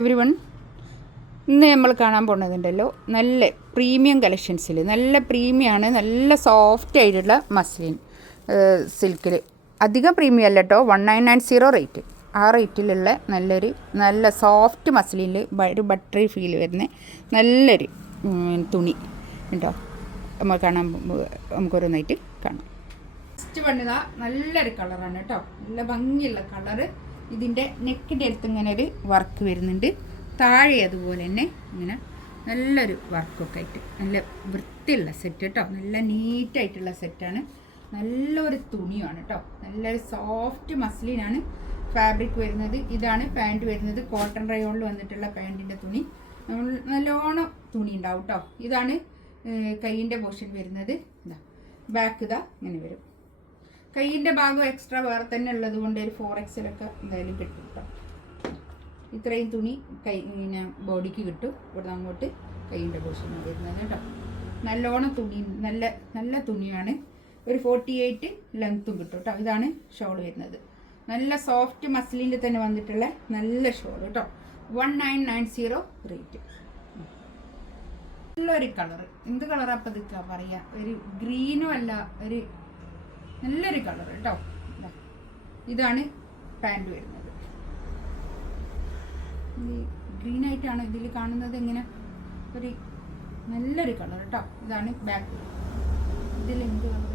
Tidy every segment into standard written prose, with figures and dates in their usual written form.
Everyone, ഇന്ന് നമ്മൾ കാണാൻ പോകുന്നതുണ്ടല്ലോ നല്ല പ്രീമിയം കളക്ഷൻസിൽ നല്ല പ്രീമിയമാണ്. നല്ല സോഫ്റ്റ് ആയിട്ടുള്ള മസ്ലിൻ സിൽക്കിൽ അധികം പ്രീമിയം അല്ല കേട്ടോ. 1990 റേറ്റ്. ആ റേറ്റിലുള്ള നല്ല സോഫ്റ്റ് മസ്ലിനിൽ ഒരു ബട്ടറി ഫീൽ വരുന്ന നല്ലൊരു തുണി ഉണ്ടോ. നമ്മൾ നമുക്കൊരോന്നായിട്ട് കാണാം. ഫസ്റ്റ് വണ്ണതാ നല്ലൊരു കളറാണ് കേട്ടോ. നല്ല ഭംഗിയുള്ള കളറ്. ഇതിൻ്റെ നെക്കിൻ്റെ അടുത്ത് ഇങ്ങനെ ഒരു വർക്ക് വരുന്നുണ്ട്. താഴെ അതുപോലെ തന്നെ ഇങ്ങനെ നല്ലൊരു വർക്കൊക്കെ ആയിട്ട് നല്ല വൃത്തിയുള്ള സെറ്റ് കേട്ടോ. നല്ല നീറ്റായിട്ടുള്ള സെറ്റാണ്. നല്ലൊരു തുണിയാണ് കേട്ടോ. നല്ലൊരു സോഫ്റ്റ് മസ്ലിനാണ് ഫാബ്രിക് വരുന്നത്. ഇതാണ് പാൻറ്റ് വരുന്നത്. കോട്ടൺ റയോണിൽ വന്നിട്ടുള്ള പാൻറ്റിൻ്റെ തുണി. നല്ലോണം തുണി ഉണ്ടാവും കേട്ടോ. ഇതാണ് കൈയിൻ്റെ പോർഷൻ വരുന്നത്. ഇതാ ബാക്ക് ഇതാ ഇങ്ങനെ വരും. കൈയിൻ്റെ ഭാഗം എക്സ്ട്രാ വേറെ തന്നെ ഉള്ളത് കൊണ്ട് ഒരു 4XL എന്തായാലും കിട്ടും കേട്ടോ. ഇത്രയും തുണി പിന്നെ ബോഡിക്ക് കിട്ടും. ഇവിടെ അങ്ങോട്ട് കൈയിൻ്റെ പോർഷൻ വരുന്നത് കേട്ടോ. നല്ലോണം തുണി നല്ല തുണിയാണ്. ഒരു 48 ലെങ്ത്തും കിട്ടും കേട്ടോ. ഇതാണ് ഷോൾ വരുന്നത്. നല്ല സോഫ്റ്റ് മസ്ലിനിൽ തന്നെ വന്നിട്ടുള്ള നല്ല ഷോൾ കേട്ടോ. 1990 റേറ്റ്. നല്ലൊരു കളറ്. എന്ത് കളറാണ് അപ്പം ഇതൊക്കെ പറയുക. ഒരു ഗ്രീനും അല്ല, ഒരു നല്ലൊരു കളർ കേട്ടോ. ഇതാണ് പാൻറ് വരുന്നത്. ഗ്രീൻ ആയിട്ടാണ് ഇതിൽ കാണുന്നത്. ഇങ്ങനെ ഒരു നല്ലൊരു കളർ കേട്ടോ. ഇതാണ് ബാക്ക്. ഇതിൽ എന്ത് കളർ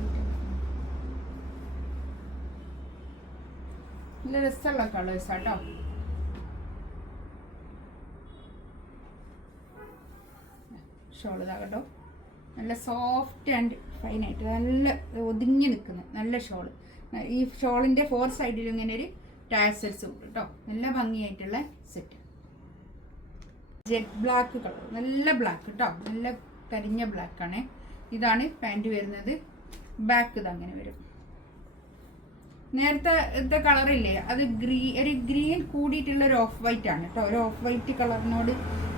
നല്ല രസമുള്ള കളേഴ്സാണ് കേട്ടോ. ഷോൾ ഇതാകട്ടോ. നല്ല സോഫ്റ്റ് ആൻഡ് ഫൈനായിട്ട് നല്ല ഒതുങ്ങി നിൽക്കുന്ന നല്ല ഷോൾ. ഈ ഷോളിൻ്റെ 4 സൈഡിലും ഇങ്ങനെ ഒരു ടാസൽസും ഉണ്ട് കേട്ടോ. നല്ല ഭംഗിയായിട്ടുള്ള സെറ്റ്. Jet black colour. നല്ല ബ്ലാക്ക് കേട്ടോ. നല്ല കരിഞ്ഞ ബ്ലാക്കാണ്. ഇതാണ് പാൻറ് വരുന്നത്. ബാക്ക് ഇത് അങ്ങനെ വരും. നേരത്തെ കളറില്ലേ, അത് ഒരു ഗ്രീൻ കൂടിയിട്ടുള്ള ഒരു ഓഫ് വൈറ്റ് ആണ് കേട്ടോ. ഒരു ഓഫ് വൈറ്റ് കളറിനോട്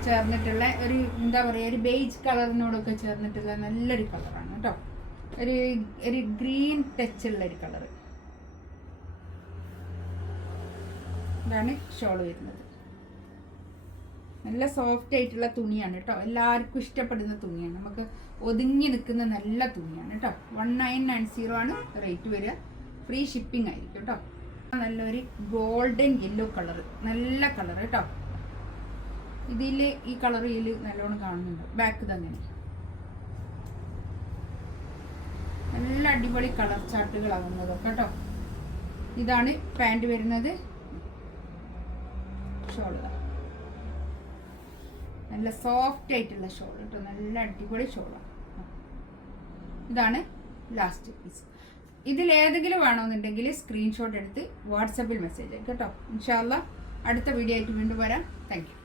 ചേർന്നിട്ടുള്ള ഒരു എന്താ പറയുക, ഒരു ബേജ് കളറിനോടൊക്കെ ചേർന്നിട്ടുള്ള നല്ലൊരു കളറാണ് കേട്ടോ. ഒരു ഗ്രീൻ ടച്ച് ഉള്ള ഒരു കളറ്. ഇതാണ് ഷോൾ വരുന്നത്. നല്ല സോഫ്റ്റ് ആയിട്ടുള്ള തുണിയാണ് കേട്ടോ. എല്ലാവർക്കും ഇഷ്ടപ്പെടുന്ന തുണിയാണ്. നമുക്ക് ഒതുങ്ങി നിൽക്കുന്ന നല്ല തുണിയാണ് കേട്ടോ. 1990 ആണ് റേറ്റ് വരിക. ഫ്രീ ഷിപ്പിംഗ് ആയിരിക്കും കേട്ടോ. നല്ലൊരു ഗോൾഡൻ യെല്ലോ കളർ. നല്ല കളർ കേട്ടോ. ഇതിൽ ഈ കളർ ഇതിൽ നല്ലോണം കാണുന്നുണ്ട്. ബാക്ക് തന്നെ നല്ല അടിപൊളി കളർ ചാർട്ടുകളാകുന്നതൊക്കെ കേട്ടോ. ഇതാണ് പാൻറ് വരുന്നത്. ഷോൾ നല്ല സോഫ്റ്റ് ആയിട്ടുള്ള ഷോൾ കേട്ടോ. നല്ല അടിപൊളി ഷോളാണ്. ഇതാണ് ലാസ്റ്റ് പീസ്. ഇതിലേതെങ്കിലും വേണമെന്നുണ്ടെങ്കിൽ സ്ക്രീൻഷോട്ട് എടുത്ത് വാട്സപ്പിൽ മെസ്സേജ് അയക്കാം കേട്ടോ. ഇൻഷാ അല്ലാഹ് അടുത്ത വീഡിയോ ആയിട്ട് വീണ്ടും വരാം. Thank you.